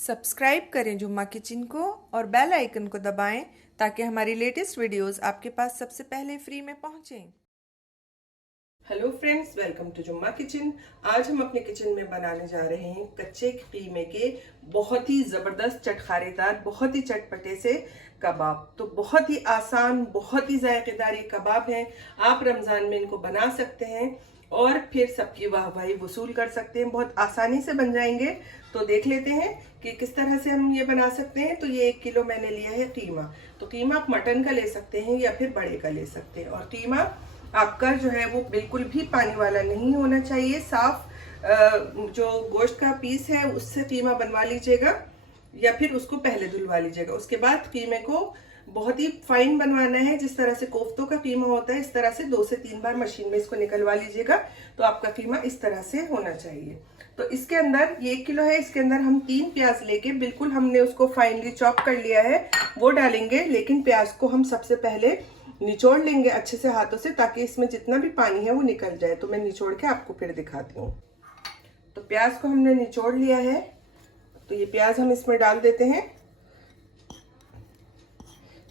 Subscribe करें जुम्मा kitchen को और बेल आइकन को दबाएं ताकि हमारी लेटेस्ट वीडियोस आपके पास सबसे पहले फ्री में पहुंचें। हेलो फ्रेंड्स, वेलकम टू जुम्मा किचन। आज हम अपने किचन में बनाने जा रहे हैं कच्चे कीमे के बहुत ही ज़बरदस्त चटखारेदार, बहुत ही चटपटे से कबाब। तो बहुत ही आसान, बहुत ही जायकेदार ये कबाब हैं। आप रमज़ान में इनको बना सकते हैं और फिर सबकी वाहवाही वसूल कर सकते हैं। बहुत आसानी से बन जाएंगे। तो देख लेते हैं कि किस तरह से हम ये बना सकते हैं। तो ये 1 किलो मैंने लिया है कीमा। तो कीमा आप मटन का ले सकते हैं या फिर बड़े का ले सकते हैं। और कीमा आपका जो है वो बिल्कुल भी पानी वाला नहीं होना चाहिए। साफ जो गोश्त का पीस है उससे कीमा बनवा लीजिएगा या फिर उसको पहले धुलवा लीजिएगा। उसके बाद कीमे को बहुत ही फाइन बनवाना है। जिस तरह से कोफ्तों का कीमा होता है इस तरह से 2 से 3 बार मशीन में इसको निकलवा लीजिएगा। तो आपका कीमा इस तरह से होना चाहिए। तो इसके अंदर ये 1 किलो है, इसके अंदर हम 3 प्याज लेके बिल्कुल हमने उसको फाइनली चॉप कर लिया है वो डालेंगे। लेकिन प्याज को हम सबसे पहले निचोड़ लेंगे अच्छे से हाथों से, ताकि इसमें जितना भी पानी है वो निकल जाए। तो मैं निचोड़ के आपको फिर दिखाती हूँ। तो प्याज को हमने निचोड़ लिया है। तो ये प्याज हम इसमें डाल देते हैं।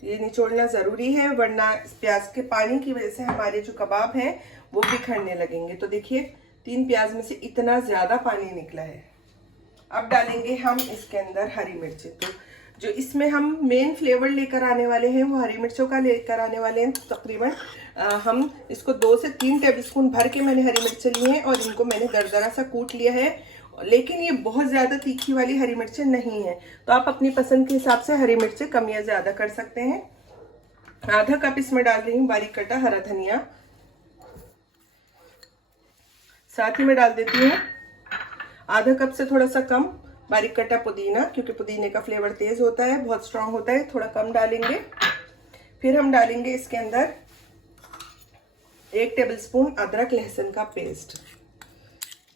ये निचोड़ना ज़रूरी है, वरना प्याज के पानी की वजह से हमारे जो कबाब हैं वो बिखरने लगेंगे। तो देखिए 3 प्याज में से इतना ज़्यादा पानी निकला है। अब डालेंगे हम इसके अंदर हरी मिर्चें। तो जो इसमें हम मेन फ्लेवर लेकर आने वाले हैं वो हरी मिर्चों का लेकर आने वाले हैं। तो तकरीबन हम इसको 2 से 3 टेबलस्पून भर के मैंने हरी मिर्चें ली हैं और इनको मैंने दरदरा सा कूट लिया है। लेकिन ये बहुत ज़्यादा तीखी वाली हरी मिर्चें नहीं है। तो आप अपनी पसंद के हिसाब से हरी मिर्चें कम या ज़्यादा कर सकते हैं। आधा कप इसमें डाल रही हूँ बारीक कटा हरा धनिया। साथ ही में डाल देती हूँ आधा कप से थोड़ा सा कम बारीक कटा पुदीना, क्योंकि पुदीने का फ्लेवर तेज होता है, बहुत स्ट्रांग होता है। थोड़ा कम डालेंगे। फिर हम डालेंगे इसके अंदर 1 टेबलस्पून अदरक लहसुन का पेस्ट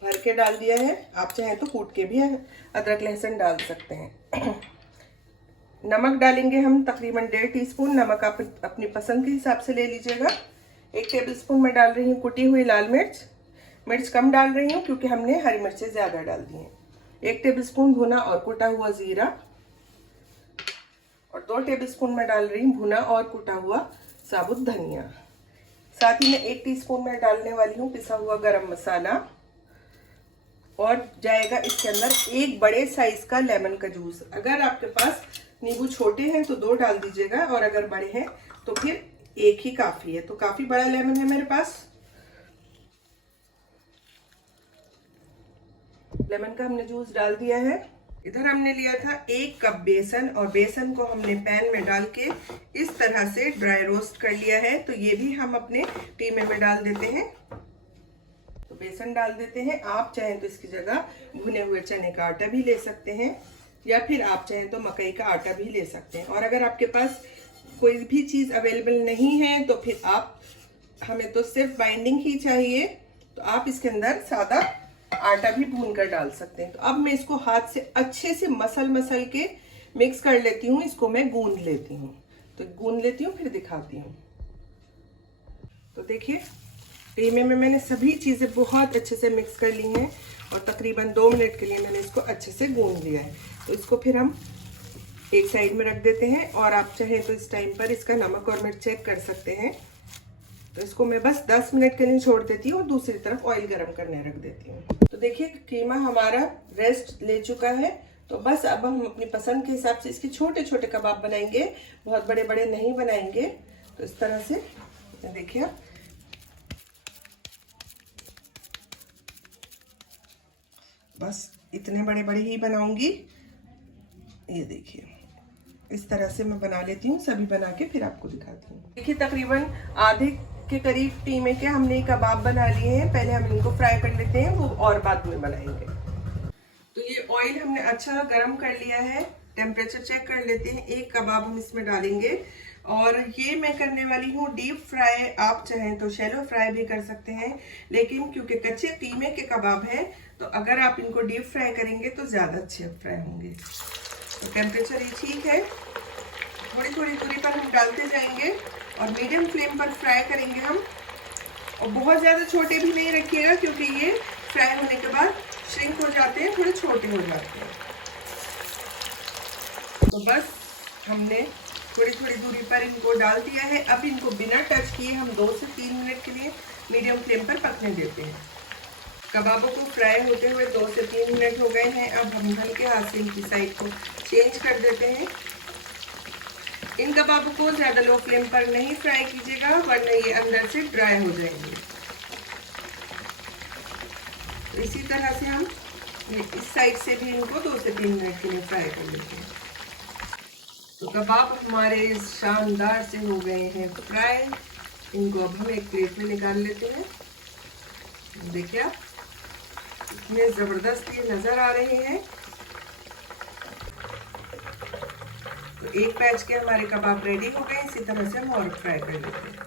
भर के डाल दिया है। आप चाहें तो कूट के भी अदरक लहसुन डाल सकते हैं। नमक डालेंगे हम तकरीबन 1.5 टीस्पून। नमक आप अपनी पसंद के हिसाब से ले लीजिएगा। 1 टेबलस्पून में डाल रही हूँ कुटी हुई लाल मिर्च। मिर्च कम डाल रही हूँ क्योंकि हमने हरी मिर्चें ज़्यादा डाल दी हैं। 1 टेबलस्पून भुना और कुटा हुआ जीरा और 2 टेबलस्पून में डाल रही हूँ भुना और कुटा हुआ साबुत धनिया। साथ ही में 1 टीस्पून में डालने वाली हूँ पिसा हुआ गरम मसाला। और जाएगा इसके अंदर 1 बड़े साइज का लेमन का जूस। अगर आपके पास नींबू छोटे हैं तो 2 डाल दीजिएगा और अगर बड़े हैं तो फिर 1 ही काफ़ी है। तो काफ़ी बड़ा लेमन है मेरे पास। लेमन का हमने जूस डाल दिया है। इधर हमने लिया था 1 कप बेसन और बेसन को हमने पैन में डाल के इस तरह से ड्राई रोस्ट कर लिया है। तो ये भी हम अपने कीमे में डाल देते हैं। तो बेसन डाल देते हैं। आप चाहें तो इसकी जगह भुने हुए चने का आटा भी ले सकते हैं या फिर आप चाहें तो मकई का आटा भी ले सकते हैं। और अगर आपके पास कोई भी चीज़ अवेलेबल नहीं है तो फिर आप, हमें तो सिर्फ बाइंडिंग ही चाहिए, तो आप इसके अंदर सादा आटा भी भून कर डाल सकते हैं। तो अब मैं इसको हाथ से अच्छे से मसल के मिक्स कर लेती हूँ। इसको मैं गूंद लेती हूँ। तो गूंद लेती हूँ फिर दिखाती हूँ। तो देखिए कीमे में मैंने सभी चीज़ें बहुत अच्छे से मिक्स कर ली हैं और तकरीबन 2 मिनट के लिए मैंने इसको अच्छे से गूंद लिया है। तो इसको फिर हम एक साइड में रख देते हैं और आप चाहें तो इस टाइम पर इसका नमक और मिर्च चेक कर सकते हैं। तो इसको मैं बस 10 मिनट के लिए छोड़ देती हूँ और दूसरी तरफ ऑयल गरम करने रख देती हूँ। तो देखिए कीमा हमारा रेस्ट ले चुका है। तो बस अब हम अपनी पसंद के हिसाब से इसके छोटे छोटे कबाब बनाएंगे, बहुत बड़े बड़े नहीं बनाएंगे। तो इस तरह से देखिए बस इतने बड़े बड़े ही बनाऊंगी। ये देखिए इस तरह से मैं बना लेती हूँ। सभी बना के फिर आपको दिखाती हूँ। देखिए तकरीबन आधे के करीब कीमे के हमने कबाब बना लिए हैं। पहले हम इनको फ्राई कर लेते हैं, वो और बाद में बनाएंगे। तो ये ऑयल हमने अच्छा गरम कर लिया है। टेम्परेचर चेक कर लेते हैं। 1 कबाब हम इसमें डालेंगे और ये मैं करने वाली हूँ डीप फ्राई। आप चाहें तो शैलो फ्राई भी कर सकते हैं, लेकिन क्योंकि कच्चे कीमे के कबाब हैं तो अगर आप इनको डीप फ्राई करेंगे तो ज़्यादा अच्छे फ्राई होंगे। तो टेम्परेचर ये ठीक है। थोड़ी थोड़ी दूरी पर हम डालते जाएंगे और मीडियम फ्लेम पर फ्राई करेंगे हम। और बहुत ज़्यादा छोटे भी नहीं रखिएगा क्योंकि ये फ्राई होने के बाद श्रिंक हो जाते हैं, थोड़े छोटे हो जाते हैं। तो बस हमने थोड़ी थोड़ी दूरी पर इनको डाल दिया है। अब इनको बिना टच किए हम 2 से 3 मिनट के लिए मीडियम फ्लेम पर पकने देते हैं। कबाबों को फ्राई होते हुए 2 से 3 मिनट हो गए हैं। अब हम हल्के हाथ से इनकी साइड को चेंज कर देते हैं। इन कबाबों को ज़्यादा लो फ्लेम पर नहीं फ्राई कीजिएगा, वरना ये अंदर से ड्राई हो जाएंगे। तो इसी तरह से हम इस साइड से भी इनको 2 से 3 मिनट के लिए फ्राई कर लेते हैं। तो कबाब हमारे शानदार से हो गए हैं फ्राई। इनको अब हम एक प्लेट में निकाल लेते हैं। देखिए आप, इतने ज़बरदस्त ये नज़र आ रहे हैं। तो एक बैच के हमारे कबाब रेडी हो गए। इसी तरह से हम और फ्राई कर लेते हैं।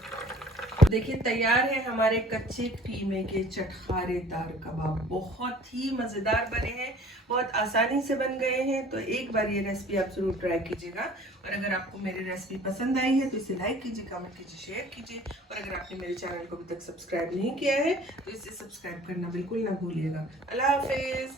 देखिए तैयार है हमारे कच्चे कीमे के चटखारेदार कबाब। बहुत ही मज़ेदार बने हैं, बहुत आसानी से बन गए हैं। तो एक बार ये रेसिपी आप ज़रूर ट्राई कीजिएगा। और अगर आपको मेरी रेसिपी पसंद आई है तो इसे लाइक कीजिए, कमेंट कीजिए, शेयर कीजिए। और अगर आपने मेरे चैनल को अभी तक सब्सक्राइब नहीं किया है तो इसे सब्सक्राइब करना बिल्कुल ना भूलिएगा। अल्लाह हाफिज़।